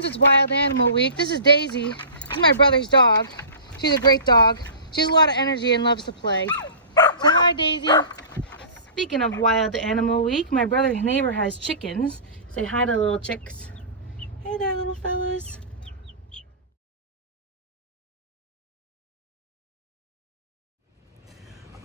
since it's Wild Animal Week, this is Daisy. This is my brother's dog. She's a great dog. She has a lot of energy and loves to play. So hi, Daisy. Speaking of Wild Animal Week, my brother's neighbor has chickens. Say hi to the little chicks. Hey there, little fellas.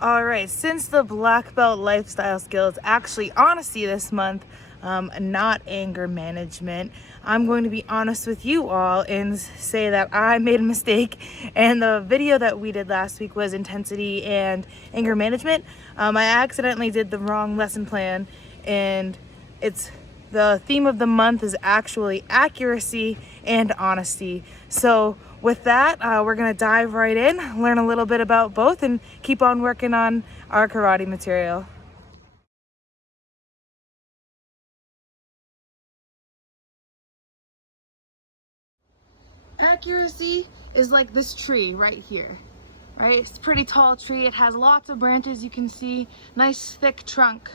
All right, since the black belt lifestyle skill is actually honesty this month, not anger management, I'm going to be honest with you all and say that I made a mistake. And the video that we did last week was intensity and anger management. I accidentally did the wrong lesson plan, and the theme of the month is actually accuracy and honesty. So with that, we're gonna dive right in, learn a little bit about both, and keep on working on our karate material. Accuracy is like this tree right here, right? It's a pretty tall tree. It has lots of branches, you can see, nice thick trunk.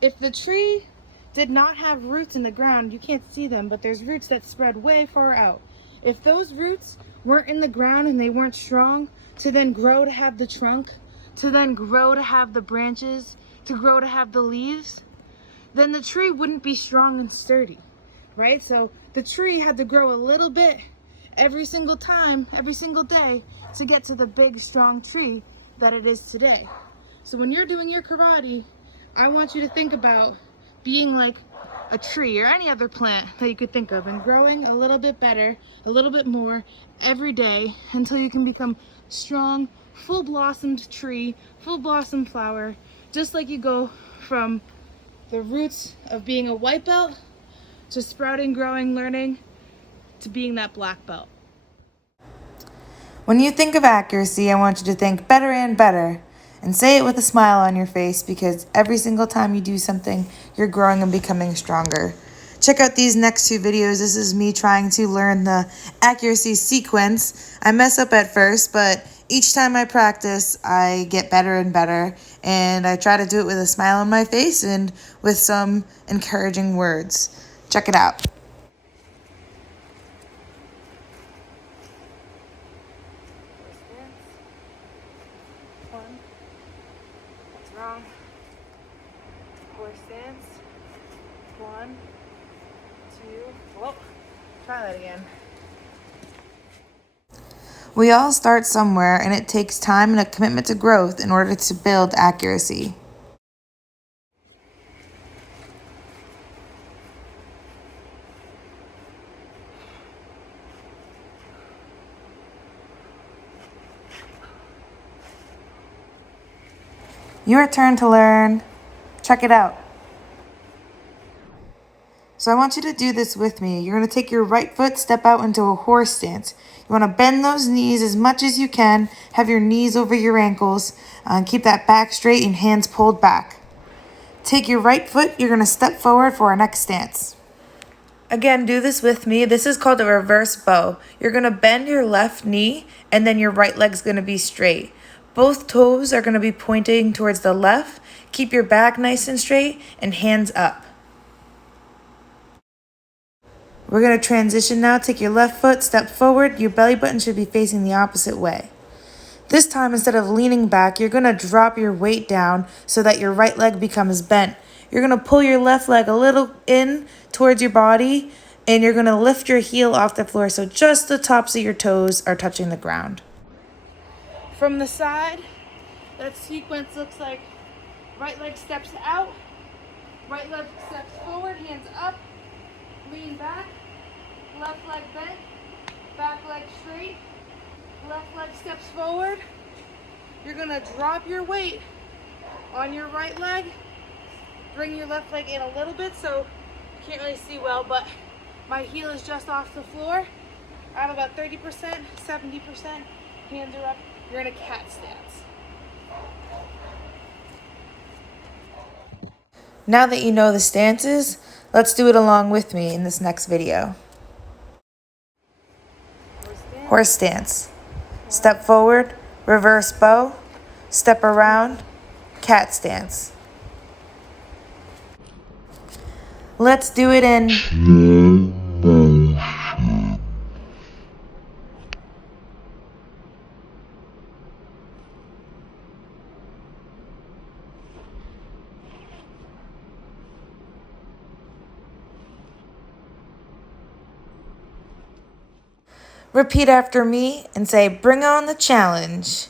If the tree did not have roots in the ground, you can't see them, but there's roots that spread way far out. If those roots weren't in the ground and they weren't strong to then grow to have the trunk, to then grow to have the branches, to grow to have the leaves, then the tree wouldn't be strong and sturdy, right? So the tree had to grow a little bit every single time, every single day, to get to the big, strong tree that it is today. So when you're doing your karate, I want you to think about being like a tree or any other plant that you could think of and growing a little bit better, a little bit more every day until you can become strong, full blossomed tree, full blossomed flower, just like you go from the roots of being a white belt to sprouting, growing, learning to being that black belt. When you think of accuracy, I want you to think better and better. And say it with a smile on your face, because every single time you do something, you're growing and becoming stronger. Check out these next two videos. This is me trying to learn the accuracy sequence. I mess up at first, but each time I practice, I get better and better. And I try to do it with a smile on my face and with some encouraging words. Check it out. One. That's wrong. Horse stance. 1, 2. Whoa. Try that again. We all start somewhere, and it takes time and a commitment to growth in order to build accuracy. Your turn to learn. Check it out. So I want you to do this with me. You're going to take your right foot, step out into a horse stance. You want to bend those knees as much as you can. Have your knees over your ankles. Keep that back straight and hands pulled back. Take your right foot. You're going to step forward for our next stance. Again, do this with me. This is called a reverse bow. You're going to bend your left knee, and then your right leg's going to be straight. Both toes are going to be pointing towards the left. Keep your back nice and straight and hands up. We're going to transition now. Take your left foot, step forward. Your belly button should be facing the opposite way. This time, instead of leaning back, you're going to drop your weight down so that your right leg becomes bent. You're going to pull your left leg a little in towards your body, and you're going to lift your heel off the floor so just the tops of your toes are touching the ground. From the side, that sequence looks like right leg steps out, right leg steps forward, hands up, lean back, left leg bent, back leg straight, left leg steps forward. You're gonna drop your weight on your right leg, bring your left leg in a little bit so you can't really see well, but my heel is just off the floor. I have about 30%, 70%, hands are up. You're in a cat stance. Now that you know the stances, let's do it along with me in this next video. Horse stance. Step forward, reverse bow, step around, cat stance. Let's do it in Repeat after me and say, bring on the challenge.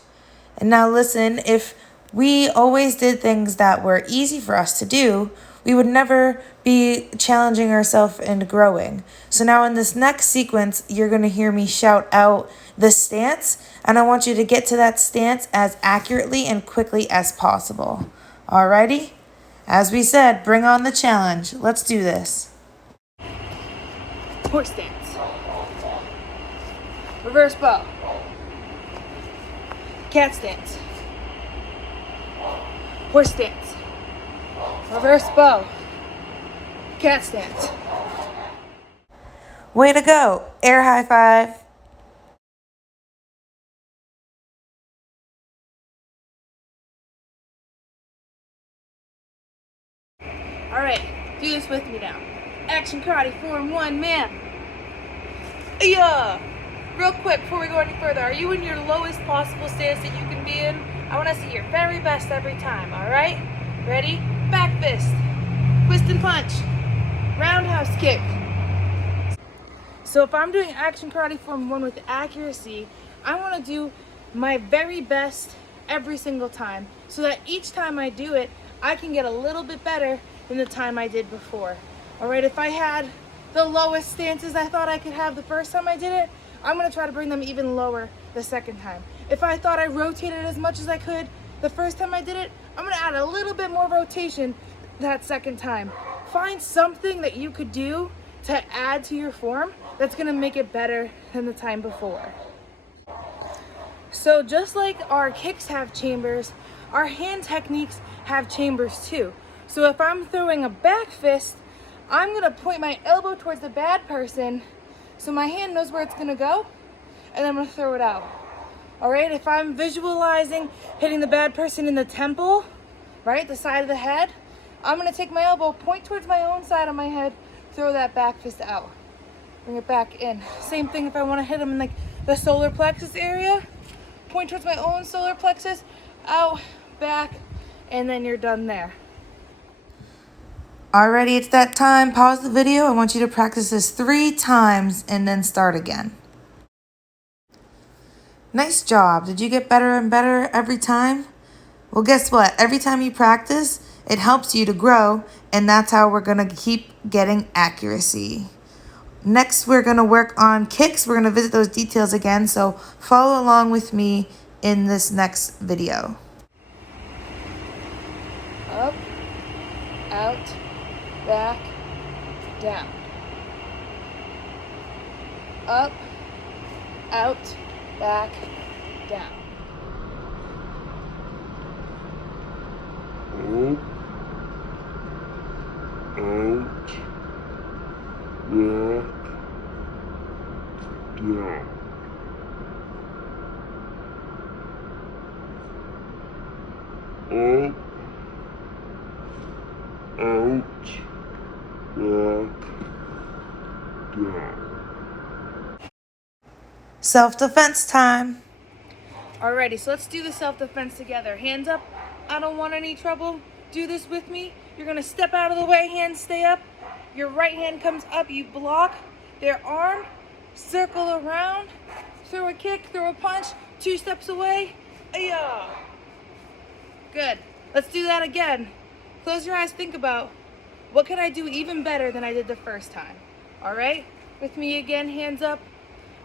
And now listen, if we always did things that were easy for us to do, we would never be challenging ourselves and growing. So now in this next sequence, you're going to hear me shout out the stance, and I want you to get to that stance as accurately and quickly as possible. Alrighty? As we said, bring on the challenge. Let's do this. Horse stance. Reverse bow. Cat stance. Horse stance. Reverse bow. Cat stance. Way to go. Air high five. All right, do this with me now. Action karate form 1, man. Yeah. Real quick, before we go any further, are you in your lowest possible stance that you can be in? I want to see your very best every time, all right? Ready? Back fist. Twist and punch. Roundhouse kick. So if I'm doing action karate form 1 with accuracy, I want to do my very best every single time so that each time I do it, I can get a little bit better than the time I did before. All right, if I had the lowest stances I thought I could have the first time I did it, I'm going to try to bring them even lower the second time. If I thought I rotated as much as I could the first time I did it, I'm going to add a little bit more rotation that second time. Find something that you could do to add to your form that's going to make it better than the time before. So just like our kicks have chambers, our hand techniques have chambers too. So if I'm throwing a back fist, I'm going to point my elbow towards the bad person so my hand knows where it's going to go, and I'm going to throw it out. All right, if I'm visualizing hitting the bad person in the temple, right, the side of the head, I'm going to take my elbow, point towards my own side of my head, throw that back fist out, bring it back in. Same thing if I want to hit them in like the solar plexus area, point towards my own solar plexus, out, back, and then you're done there. Alrighty, it's that time. Pause the video. I want you to practice this 3 times and then start again. Nice job. Did you get better and better every time? Well, guess what? Every time you practice, it helps you to grow, and that's how we're going to keep getting accuracy. Next, we're going to work on kicks. We're going to visit those details again, so follow along with me in this next video. Up, out, back, down. Up, out, back, down. Up, out, back, down. Up, out, back, down. Self-defense time. Alrighty, so let's do the self-defense together. Hands up, I don't want any trouble. Do this with me. You're gonna step out of the way, hands stay up. Your right hand comes up, you block their arm, circle around, throw a kick, throw a punch, 2 steps away. Ayah! Good, let's do that again. Close your eyes, think about, what can I do even better than I did the first time? All right, with me again, hands up.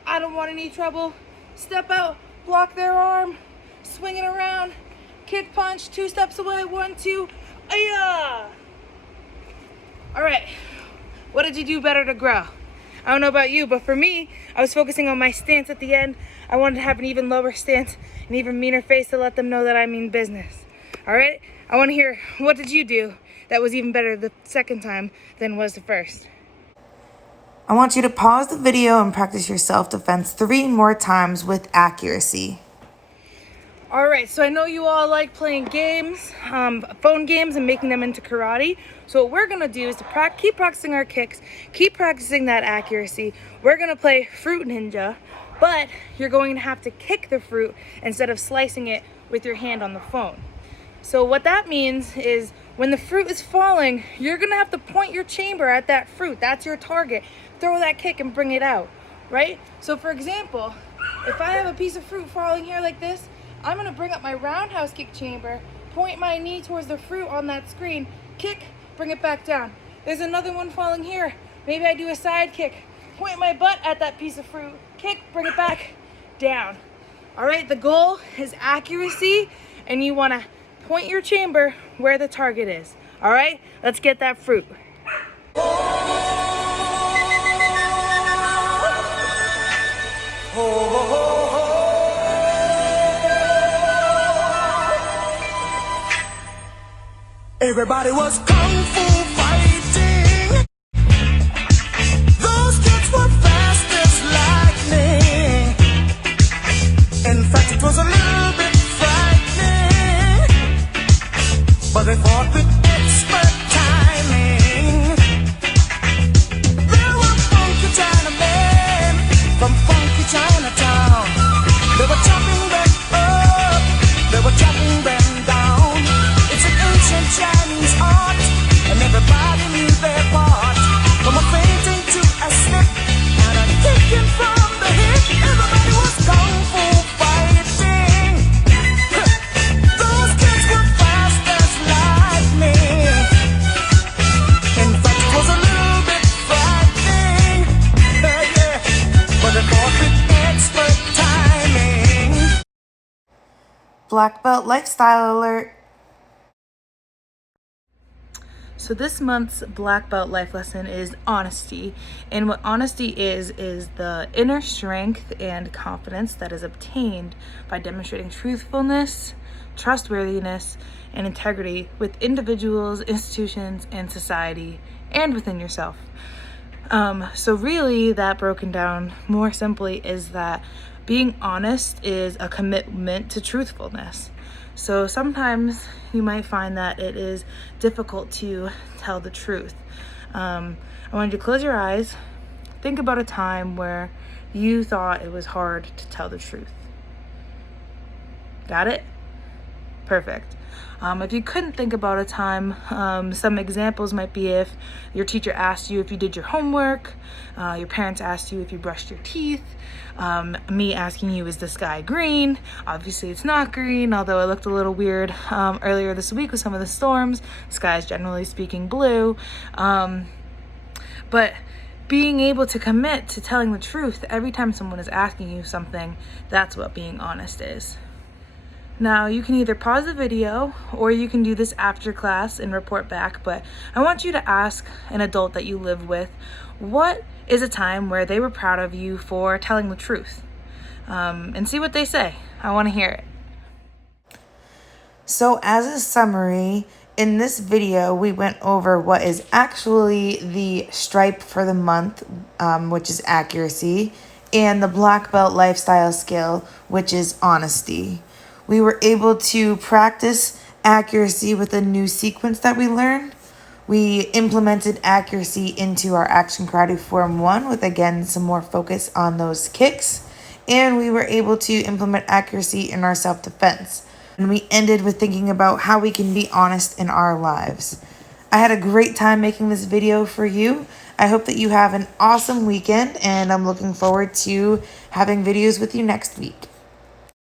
I don't want any trouble. Step out, block their arm, swing it around, kick, punch, 2 steps away, 1, 2, ayah! All right, what did you do better to grow? I don't know about you, but for me, I was focusing on my stance at the end. I wanted to have an even lower stance, an even meaner face to let them know that I mean business. All right, I want to hear, what did you do that was even better the second time than was the first? I want you to pause the video and practice your self-defense 3 more times with accuracy. All right, so I know you all like playing games, phone games, and making them into karate. So what we're gonna do is to keep practicing our kicks, keep practicing that accuracy. We're gonna play Fruit Ninja, but you're going to have to kick the fruit instead of slicing it with your hand on the phone. So what that means is when the fruit is falling, you're gonna have to point your chamber at that fruit. That's your target. Throw that kick and bring it out. right? So for example, if I have a piece of fruit falling here like this, I'm gonna bring up my roundhouse kick chamber, point my knee towards the fruit on that screen, kick, bring it back down. There's another one falling here. Maybe I do a side kick, point my butt at that piece of fruit, kick, bring it back down. All right, the goal is accuracy, and you wanna point your chamber where the target is. All right, let's get that fruit. Everybody was kung fu fighting. Those kids were fast as lightning. In fact, it was a little bit frightening, but they fought with expert timing. There were funky Chinamen from funky Chinatown. They were chopping them up, they were chopping them down. It's an ancient Chinese art, and everybody knew their part. From a fainting to a slip, and a kicking from the hip. Everybody was kung fu fighting. Those kids were fast as lightning. In fact, it was a little bit frightening, yeah, but they fought with expert timing. Black Belt Lifestyle Alert. So this month's Black Belt life lesson is honesty. And what honesty is the inner strength and confidence that is obtained by demonstrating truthfulness, trustworthiness, and integrity with individuals, institutions, and society, and within yourself. So really, that broken down more simply is that being honest is a commitment to truthfulness. So sometimes you might find that it is difficult to tell the truth. I want you to close your eyes. Think about a time where you thought it was hard to tell the truth. Got it? Perfect. If you couldn't think about a time, some examples might be if your teacher asked you if you did your homework, your parents asked you if you brushed your teeth, me asking you, is the sky green? Obviously it's not green, although it looked a little weird earlier this week with some of the storms. The sky is generally speaking blue. But being able to commit to telling the truth every time someone is asking you something, that's what being honest is. Now, you can either pause the video or you can do this after class and report back, but I want you to ask an adult that you live with, what is a time where they were proud of you for telling the truth? And see what they say. I want to hear it. So as a summary, in this video, we went over what is actually the stripe for the month, which is accuracy, and the black belt lifestyle skill, which is honesty. We were able to practice accuracy with a new sequence that we learned. We implemented accuracy into our action karate form 1 with, again, some more focus on those kicks. And we were able to implement accuracy in our self-defense. And we ended with thinking about how we can be honest in our lives. I had a great time making this video for you. I hope that you have an awesome weekend, and I'm looking forward to having videos with you next week.